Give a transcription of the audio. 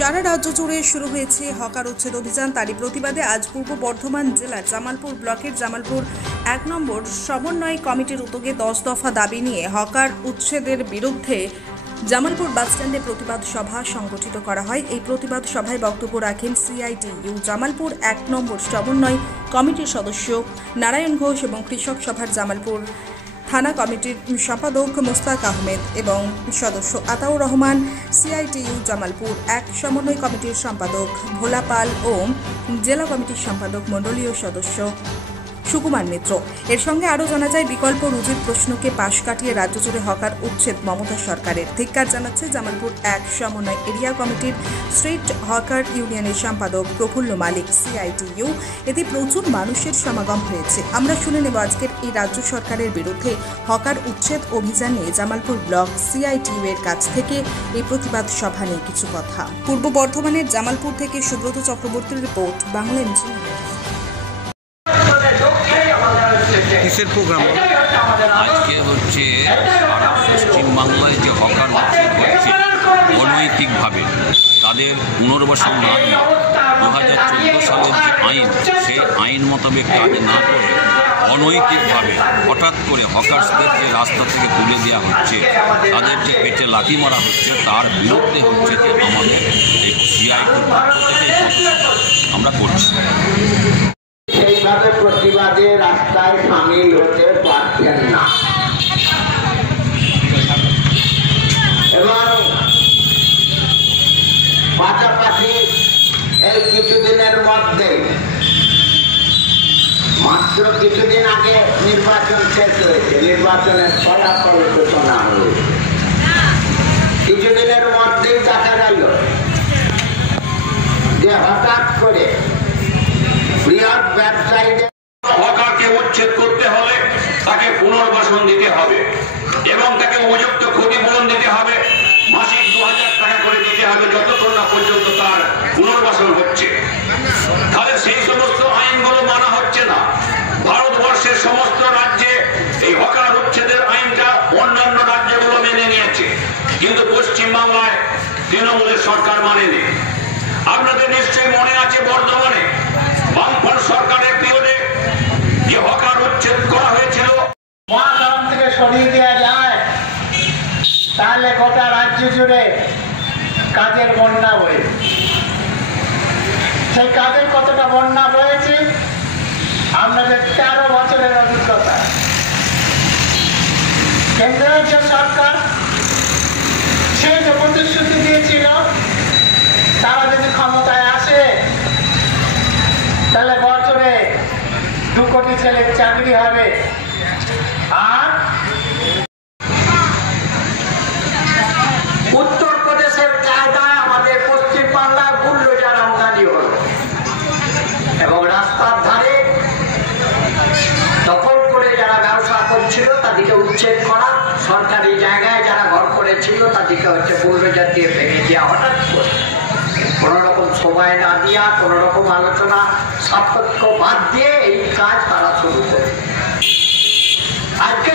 সারা রাজ্য জুড়ে শুরু হয়েছে হকার উচ্ছেদ অভিযান। তারই প্রতিবাদে আজ পূর্ব বর্ধমান জেলার জামালপুর ব্লকের জামালপুর ১ নম্বর সমন্বয় কমিটির উদ্যোগে ১০ দফা দাবি নিয়ে হকার উচ্ছেদের বিরুদ্ধে জামালপুর বাসস্ট্যান্ডে প্রতিবাদ সভা সংগঠিত করা হয়। এই প্রতিবাদ সভায় বক্তব্য রাখেন সিআইটিইউ জামালপুর ১ নম্বর সমন্বয় কমিটির সদস্য নারায়ণ ঘোষ এবং কৃষক সভার জামালপুর থানা কমিটির সম্পাদক মোস্তাক আহমেদ এবং সদস্য আতাউর রহমান, সিআইটিইউ জামালপুর ১ সমন্বয় কমিটির সম্পাদক ভোলা পাল ও জেলা কমিটির সম্পাদক মণ্ডলীয় সদস্য সুকুমার মিত্র। এর সঙ্গে আরও জানা যায়, বিকল্প রুজির প্রশ্নকে পাশ কাটিয়ে রাজ্য জুড়ে হকার উচ্ছেদ মমতা সরকারের। ধিক্কার জানাচ্ছে জামালপুর ১ সমন্বয় এরিয়া কমিটির স্ট্রিট হকার ইউনিয়নের সম্পাদক প্রফুল্ল মালিক। সিআইটিইউ এতে প্রচুর মানুষের সমাগম হয়েছে। আমরা শুনে নেব আজকের এই রাজ্য সরকারের বিরুদ্ধে হকার উচ্ছেদ অভিযান নিয়ে জামালপুর ব্লক সিআইটিইউ এর কাছ থেকে এই প্রতিবাদ সভা নিয়ে কিছু কথা। পূর্ব বর্ধমানের জামালপুর থেকে সুব্রত চক্রবর্তীর রিপোর্ট, বাংলা এমজি। কিসের প্রোগ্রাম? আজকে হচ্ছে সারা পশ্চিমবাংলায় যে হকার উচ্ছেদ হচ্ছে অনৈতিকভাবে, তাদের পুনর্বাসন না দিয়ে 2014 সালের যে আইন, সেই আইন মোতাবেক কাজ না করে অনৈতিকভাবে হঠাৎ করে হকার্সদের যে রাস্তা থেকে তুলে দেওয়া হচ্ছে, তাদের যে পেটে লাথি মারা হচ্ছে, তার বিরুদ্ধে হচ্ছে যে আমাদের এই সিআইটির পক্ষ থেকে আমরা করছি। সেইভাবে প্রতিবাদে রাস্তায় সামিল হতে পারছেন না এবং পাশাপাশি এই কিছুদিনের মধ্যে, মাত্র কিছুদিন আগে নির্বাচন শেষ হয়েছে, নির্বাচনের ফলাফল ঘোষণা হয়েছে। কিছুদিনের মধ্যেই দেখা গেল যে হঠাৎ করে বৃহৎ ব্যবসায়ীদের হকারকে উচ্ছেদ করতে হলে তাকে পুনর্বাসন দিতে হবে এবং তাকে উপযুক্ত ক্ষতিপূরণ দিতে হবে। মাসিক ২০০০ টাকা করে দিতে হবে যতক্ষণ না পর্যন্ত তার পুনর্বাসন হচ্ছে। তাহলে সেই সমস্ত আইনগুলো মানা হচ্ছে না। ভারতবর্ষের সমস্ত রাজ্যে এই হকার উচ্ছেদের আইনটা অন্যান্য রাজ্যগুলো মেনে নিয়েছে, কিন্তু পশ্চিমবাংলায় তৃণমূলের সরকার মানেনি। আপনাদের নিশ্চয়ই মনে আছে, বর্ধমানে বামফ্রন্ট সরকারের বিরুদ্ধে যে হকার উচ্ছেদ করা হয়েছিল, মহাকারণ থেকে সরিয়ে দেওয়া যায়, তাহলে গোটা রাজ্য জুড়ে কাজের বন্যা বয়েছে। সেই কাজের কতটা বন্যা বয়েছে আপনাদের ১৩ বছরের অভিজ্ঞতা। কেন্দ্রীয় যে সরকার, সে যে প্রতিশ্রুতি দিয়েছিল তারা যদি ক্ষমতায় আসে তাহলে বছরে ২ কোটি ছেলের চাকরি হবে, আর উত্তরপ্রদেশের কায়দায় আমাদের পশ্চিমবাংলায় বুল্ডোজার আমদানি হল এবং রাস্তার ধারে দখল করে যারা ব্যবসা করছিল তাদেরকে উচ্ছেদ করা, সরকারি জায়গায় যারা ঘর করেছিল তাদেরকে হচ্ছে বুল্ডোজার দিয়ে ভেঙে দেওয়া। হঠাৎ করে কোন রকম সময় না দিয়া, কোন রকম আলোচনা সাপেক্ষ বাদ দিয়ে এই কাজ তারা শুরু করে। আজকে